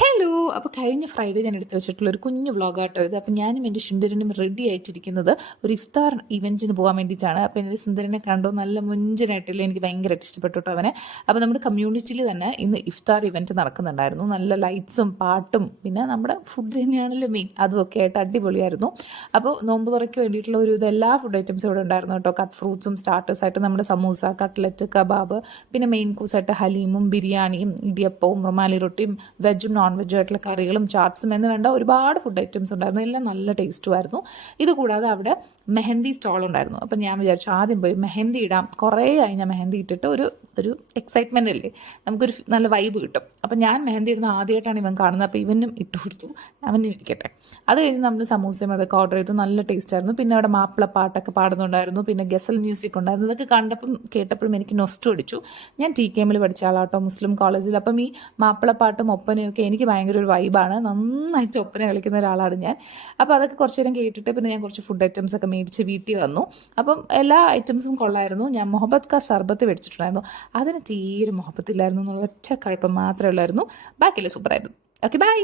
Hello! അപ്പോൾ കഴിഞ്ഞ Friday ഞാൻ എടുത്ത് വെച്ചിട്ടുള്ള ഒരു കുഞ്ഞു വ്ളോഗാട്ടോ ഇത്. അപ്പോൾ ഞാനും എൻ്റെ സുന്ദരനും റെഡി ആയിട്ടിരിക്കുന്നത് ഒരു ഇഫ്താർ ഇവൻറ്റിന് പോകാൻ വേണ്ടിയിട്ടാണ്. അപ്പോൾ എൻ്റെ സുന്ദരനെ കണ്ടോ നല്ല മുഞ്ചനായിട്ടില്ല, എനിക്ക് ഭയങ്കരമായിട്ട് ഇഷ്ടപ്പെട്ടു കേട്ടോ അവനെ. അപ്പോൾ നമ്മുടെ കമ്മ്യൂണിറ്റിയിൽ തന്നെ ഇന്ന് ഇഫ്താർ ഇവൻറ്റ് നടക്കുന്നുണ്ടായിരുന്നു. നല്ല ലൈറ്റ്സും പാട്ടും പിന്നെ നമ്മുടെ ഫുഡ് തന്നെയാണല്ലോ മെയിൻ, അതുമൊക്കെ ആയിട്ട് അടിപൊളിയായിരുന്നു. അപ്പോൾ നോമ്പ് തുറയ്ക്ക് വേണ്ടിയിട്ടുള്ള ഒരു എല്ലാ ഫുഡ് ഐറ്റംസും ഇവിടെ ഉണ്ടായിരുന്നു കേട്ടോ. കട്ട് ഫ്രൂട്ട്സും സ്റ്റാർട്ടേഴ്സായിട്ട് നമ്മുടെ സമൂസ, കട്ട്ലറ്റ്, കബാബ്, പിന്നെ മെയിൻ കോഴ്സായിട്ട് ഹലീമും ബിരിയാണിയും ഇടിയപ്പവും റുമാലി റൊട്ടിയും വെജും നോൺ വെജും ആയിട്ടുള്ള കറികളും ചാട്ട്സും എന്ന് വേണ്ട ഒരുപാട് ഫുഡ് ഐറ്റംസ് ഉണ്ടായിരുന്നു. എല്ലാം നല്ല ടേസ്റ്റുമായിരുന്നു. ഇതുകൂടാതെ അവിടെ മെഹന്തി സ്റ്റോൾ ഉണ്ടായിരുന്നു. അപ്പം ഞാൻ വിചാരിച്ചു ആദ്യം പോയി മെഹന്തി ഇടാം. കുറേ ആയി ഞാൻ മെഹന്തി ഇട്ടിട്ട് ഒരു എക്സൈറ്റ്മെൻ്റ് അല്ലേ, നമുക്കൊരു നല്ല വൈബ് കിട്ടും. അപ്പം ഞാൻ മെഹന്തി ഇടുന്ന ആദ്യമായിട്ടാണ് ഇവൻ കാണുന്നത്. അപ്പോൾ ഇവനും ഇട്ട് കൊടുത്തു, അവനും ഇരിക്കട്ടെ. അത് കഴിഞ്ഞ് നമ്മൾ സമൂസയും അതൊക്കെ ഓർഡർ ചെയ്തു. നല്ല ടേസ്റ്റ് ആയിരുന്നു. പിന്നെ അവിടെ മാപ്പിളപ്പാട്ടൊക്കെ പാടുന്നുണ്ടായിരുന്നു. പിന്നെ ഗസൽ മ്യൂസിക് ഉണ്ടായിരുന്നു. ഇതൊക്കെ കണ്ടപ്പം കേട്ടപ്പോഴും എനിക്ക് നൊസ്റ്റു അടിച്ചു. ഞാൻ TKM പഠിച്ച ആളാട്ടോ, മുസ്ലിം കോളേജിൽ. അപ്പം ഈ മാപ്പിളപ്പാട്ടും ഒപ്പനയൊക്കെ എനിക്ക് ഭയങ്കര ഒരു വൈബാണ്. നന്നായിട്ട് ഒപ്പന കളിക്കുന്ന ഒരാളാണ് ഞാൻ. അപ്പോൾ അതൊക്കെ കുറച്ച് നേരം കേട്ടിട്ട് പിന്നെ ഞാൻ കുറച്ച് ഫുഡ് ഐറ്റംസ് ഒക്കെ മേടിച്ച് വീട്ടിൽ വന്നു. അപ്പം എല്ലാ ഐറ്റംസും കൊള്ളായിരുന്നു. ഞാൻ മുഹബത്ത് കാ ഷർബത്ത് മേടിച്ചിട്ടുണ്ടായിരുന്നു. അതിന് തീരെ മുഹബത്തില്ലായിരുന്നു എന്നുള്ള ഒറ്റ കുഴപ്പം മാത്രമേ ഉള്ളായിരുന്നു. ബാക്കിയെല്ലാം സൂപ്പറായിരുന്നു. Okay, bye.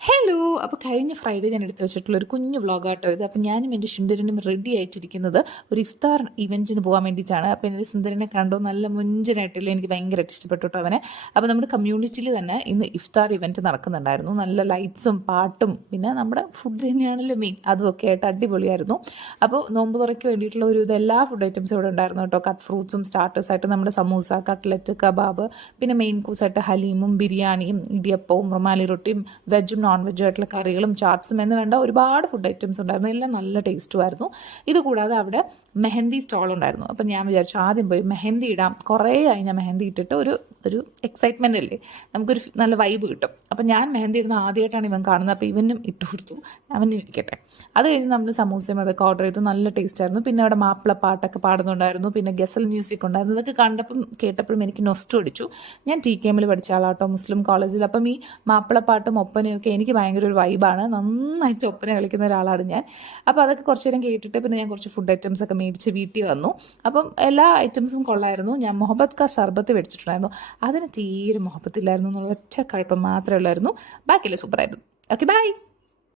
ഹലോ! അപ്പോൾ കഴിഞ്ഞ ഫ്രൈഡേ ഞാൻ എടുത്ത് വെച്ചിട്ടുള്ള ഒരു കുഞ്ഞു വ്ളോഗാട്ടോ ഇത്. അപ്പോൾ ഞാനും എൻ്റെ സുന്ദരനും റെഡി ആയിട്ടിരിക്കുന്നത് ഒരു ഇഫ്താർ ഇവൻറ്റിന് പോകാൻ വേണ്ടിയിട്ടാണ്. അപ്പോൾ എൻ്റെ സുന്ദരനെ കണ്ടോ നല്ല മുഞ്ചനായിട്ടില്ല, എനിക്ക് ഭയങ്കരമായിട്ട് ഇഷ്ടപ്പെട്ടു കേട്ടോ അവനെ. അപ്പോൾ നമ്മുടെ കമ്മ്യൂണിറ്റിയിൽ തന്നെ ഇന്ന് ഇഫ്താർ ഇവൻറ്റ് നടക്കുന്നുണ്ടായിരുന്നു. നല്ല ലൈറ്റ്സും പാട്ടും പിന്നെ നമ്മുടെ ഫുഡ് തന്നെയാണല്ലോ മെയിൻ, അതുമൊക്കെ ആയിട്ട് അടിപൊളിയായിരുന്നു. അപ്പോൾ നോമ്പ് തുറയ്ക്ക് വേണ്ടിയിട്ടുള്ള ഒരു എല്ലാ ഫുഡ് ഐറ്റംസും ഇവിടെ ഉണ്ടായിരുന്നു കേട്ടോ. കട്ട് ഫ്രൂട്ട്സും സ്റ്റാർട്ടേഴ്സായിട്ട് നമ്മുടെ സമൂസ, കട്ട്ലറ്റ്, കബാബ്, പിന്നെ മെയിൻ കോഴ്സായിട്ട് ഹലീമും ബിരിയാണിയും ഇടിയപ്പവും റുമാലി റൊട്ടിയും വെജും നോൺ വെജും ആയിട്ടുള്ള കറികളും ചാട്ട്സും എന്ന് വേണ്ട ഒരുപാട് ഫുഡ് ഐറ്റംസ് ഉണ്ടായിരുന്നു. എല്ലാം നല്ല ടേസ്റ്റുമായിരുന്നു. ഇതുകൂടാതെ അവിടെ മെഹന്തി സ്റ്റോൾ ഉണ്ടായിരുന്നു. അപ്പം ഞാൻ വിചാരിച്ചു ആദ്യം പോയി മെഹന്തി ഇടാം. കുറേ ആയി ഞാൻ മെഹന്തി ഇട്ടിട്ട് ഒരു എക്സൈറ്റ്മെൻ്റ് അല്ലേ, നമുക്കൊരു നല്ല വൈബ് കിട്ടും. അപ്പം ഞാൻ മെഹന്തി ഇടുന്ന ആദ്യമായിട്ടാണ് ഇവൻ കാണുന്നത്. അപ്പോൾ ഇവനും ഇട്ട് കൊടുത്തു, അവനും ഇരിക്കട്ടെ. അത് കഴിഞ്ഞ് നമ്മൾ സമൂസയും അതൊക്കെ ഓർഡർ ചെയ്തു. നല്ല ടേസ്റ്റ് ആയിരുന്നു. പിന്നെ അവിടെ മാപ്പിളപ്പാട്ടൊക്കെ പാടുന്നുണ്ടായിരുന്നു. പിന്നെ ഗസൽ മ്യൂസിക് ഉണ്ടായിരുന്നു. ഇതൊക്കെ കണ്ടപ്പം കേട്ടപ്പോഴും എനിക്ക് നൊസ്റ്റു അടിച്ചു. ഞാൻ TKM പഠിച്ച ആളാട്ടോ, മുസ്ലിം കോളേജിൽ. അപ്പം ഈ മാപ്പിളപ്പാട്ടും ഒപ്പനയൊക്കെ എനിക്ക് ഭയങ്കര ഒരു വൈബാണ്. നന്നായിട്ട് ഒപ്പന കളിക്കുന്ന ഒരാളാണ് ഞാൻ. അപ്പോൾ അതൊക്കെ കുറച്ച് നേരം കേട്ടിട്ട് പിന്നെ ഞാൻ കുറച്ച് ഫുഡ് ഐറ്റംസ് ഒക്കെ മേടിച്ച് വീട്ടിൽ വന്നു. അപ്പം എല്ലാ ഐറ്റംസും കൊള്ളായിരുന്നു. ഞാൻ മുഹബത്ത് കാ ഷർബത്ത് മേടിച്ചിട്ടുണ്ടായിരുന്നു. അതിന് തീരെ മുഹബത്തില്ലായിരുന്നു എന്നുള്ള ഒറ്റ കുഴപ്പം മാത്രമേ ഉള്ളായിരുന്നു. ബാക്കിയെല്ലാം സൂപ്പറായിരുന്നു. Okay, by.